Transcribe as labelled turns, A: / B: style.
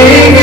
A: Living